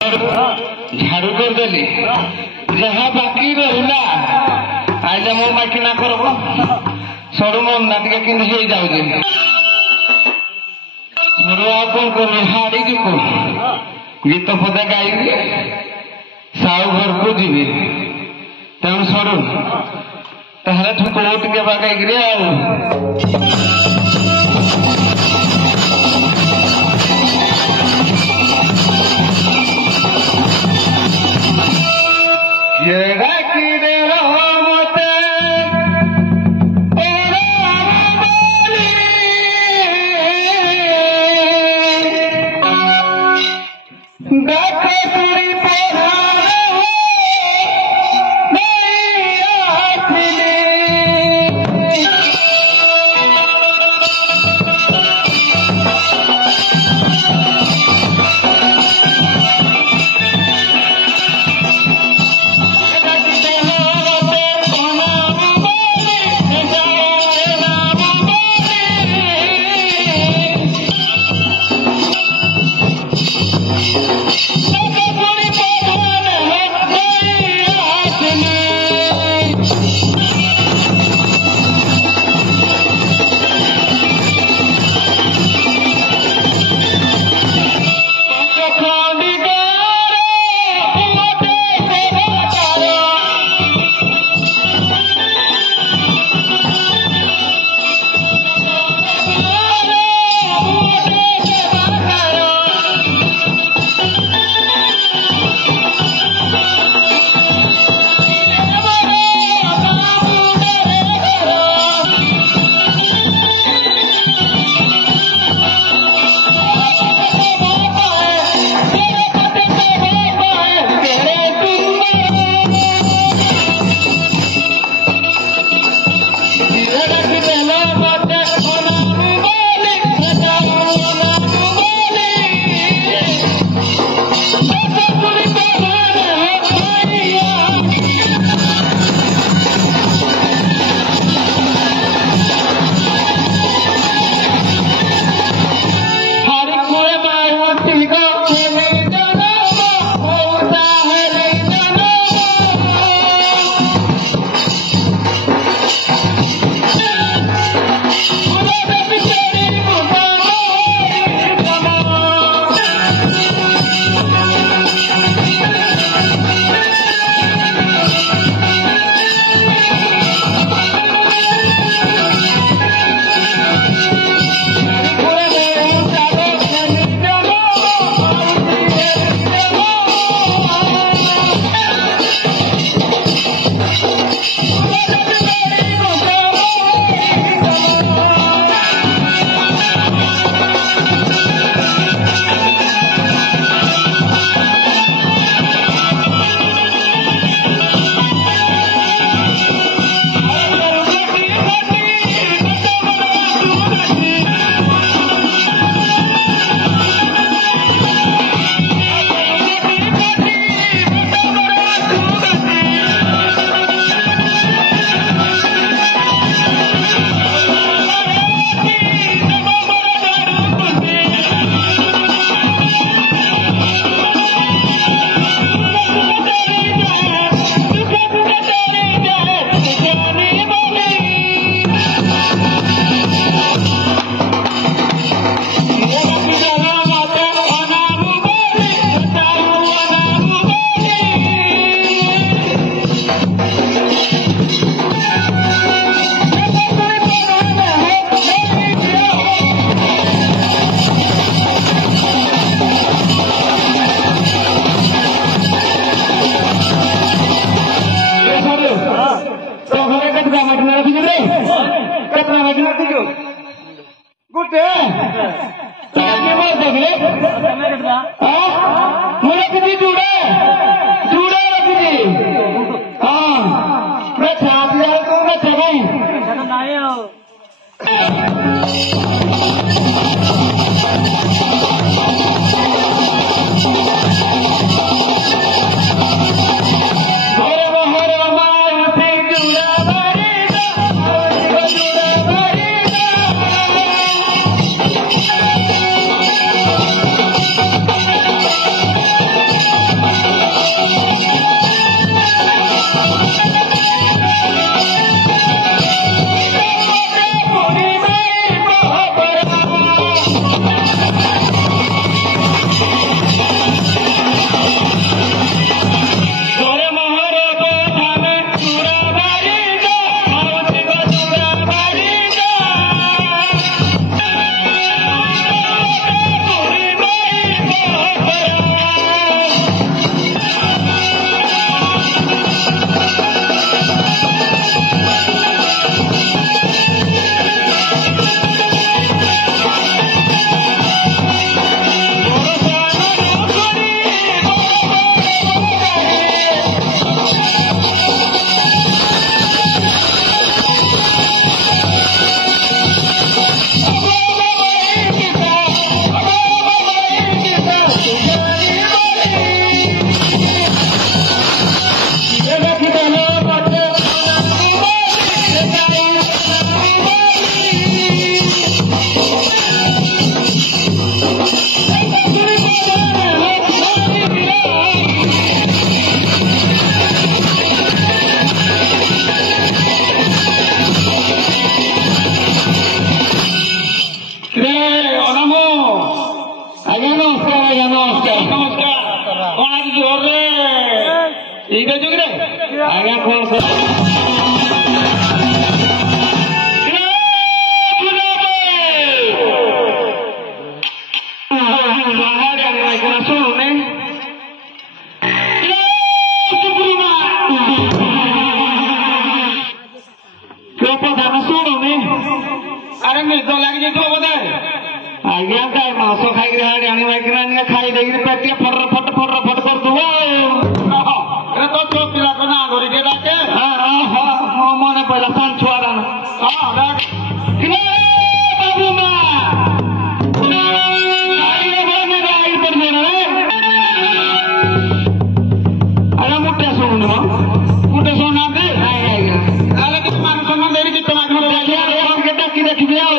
झाड़ू कर देली जहाँ बाकी रहा आज मो बाकी ना करब सड़ू मन ना टे कि जाऊे सड़ू आ कौन कर हाड़ी को गीत पदे गाइबी साहू घर को जीवी तेणु सड़ू ताहले कोट के बागैक ନମସ୍କାର କଣ ଆଜି ଜୋରରେ ଏଇଟା ଯୋଗରେ ଆଜ୍ଞା କଣ ଶୁଣୁନି ଶୁଣୁନି ଆରେ ନିଦ ଲାଗିଯାଇଥିବ ବୋଧେ ଆଜ୍ଞା କାଇଁ ମାଂସ ଖାଇକି ଆଣିବା ଖାଇ ଦେଇକି ପେଟିଏ ଫଟ ଫଟ କରିଦବ ତ ତୋ ପିଲାଙ୍କ ନାଁ ଧରିକି ଡାକେ ହଁ ମନେ ପଇଲା ସାନ ଛୁଆ ବାବୁ ମା ଆଜ୍ଞା ମୁଟେ ଶୁଣୁନି ମ ମୁଟେ ଶୁଣୁନାହାନ୍ତି ତାହେଲେ କିଛି ମାନ ସମ୍ମାନ ଦେଇକି ଗୀତ ମାଧ୍ୟମରେ ଡାକି ଦେଖିବି ଆଉ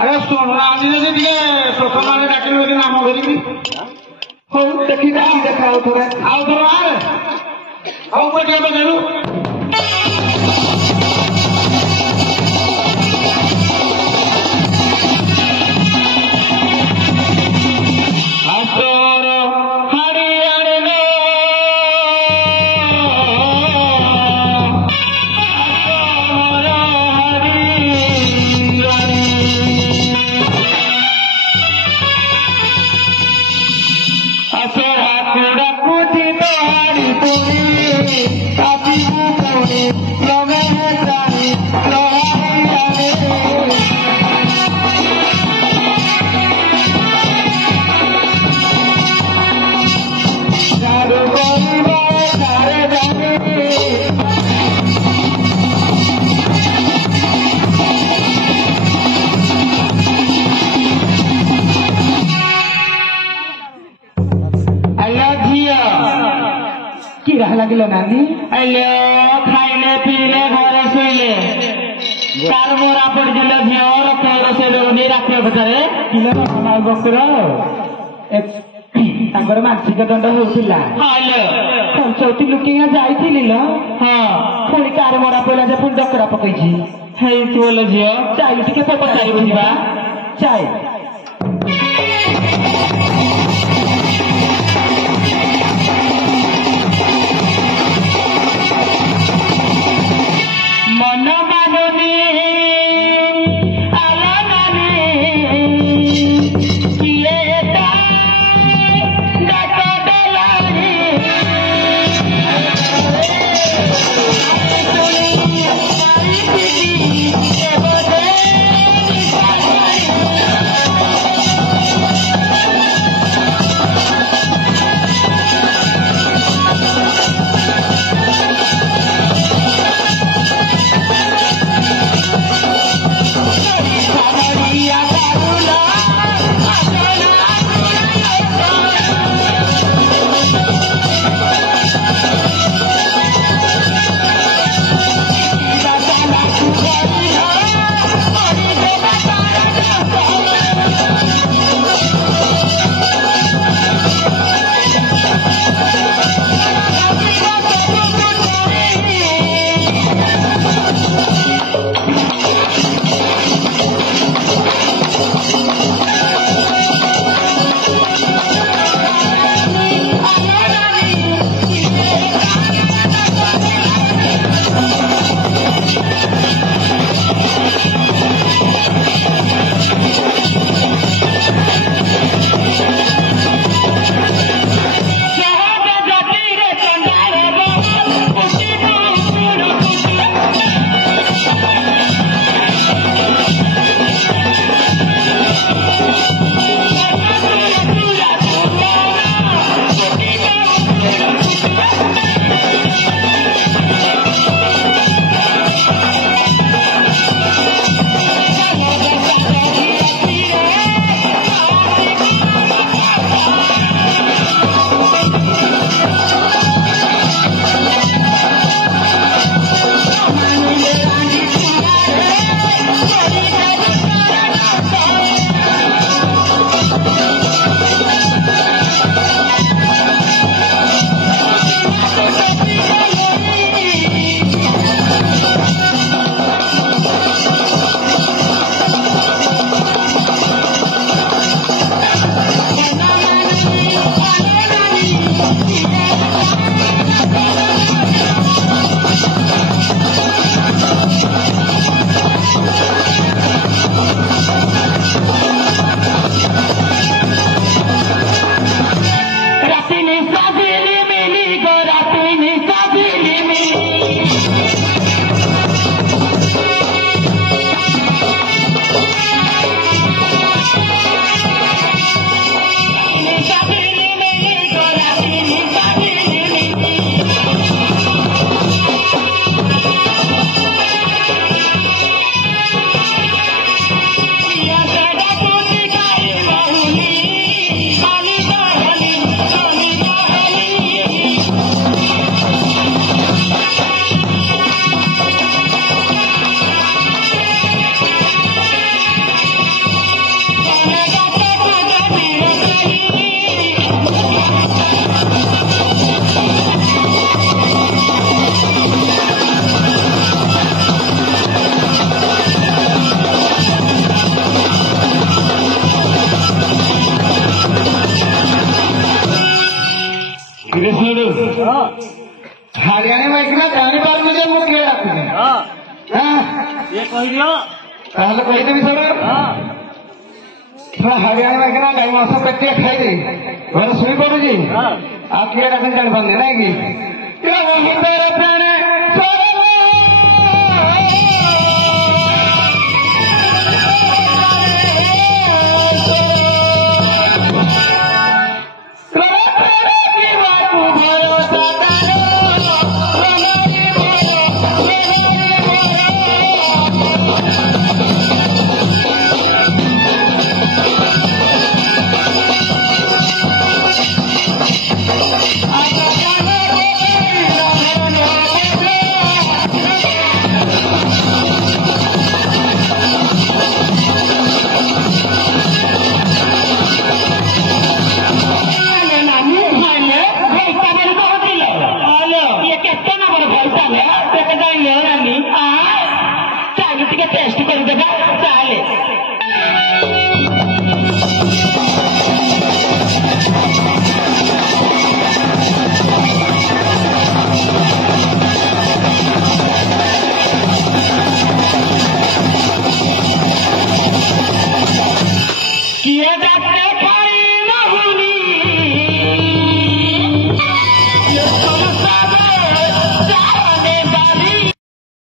अरे सोनाली जदि टे शोषण डाकिबे नाम धरिकी हौ देखी देखा आउ थे आरे हौ पटे बजारू लगिल नानी अलो खाइले पीले घरे शोले तार मोरा पड़ जिले झियोर खेल से रोनी राखियो बचारे किले माल बक्तर तांकर मानसिक दंड होउथिला हालो पंचौती लुकिया जाईथिली ल हां पुणी कार मोरा पइला जे पुणी डकरा पकैछि हेई तोले झियो चाइ टिके पचारि बुझिबा चाइ हरियाणा में इतना जाने बार मुझे मुख्य ये कह दियो ताहले କହିଦେବି ସର ହରିୟାଣା में इतना गाई मांस पेटिया ଖାଇଲି ଘରେ ଶୋଇ ପଡୁଛି ଆଉ କିଏ ଡାକୁଛି ଜାଣିପାରୁନି ନାଇଁ କି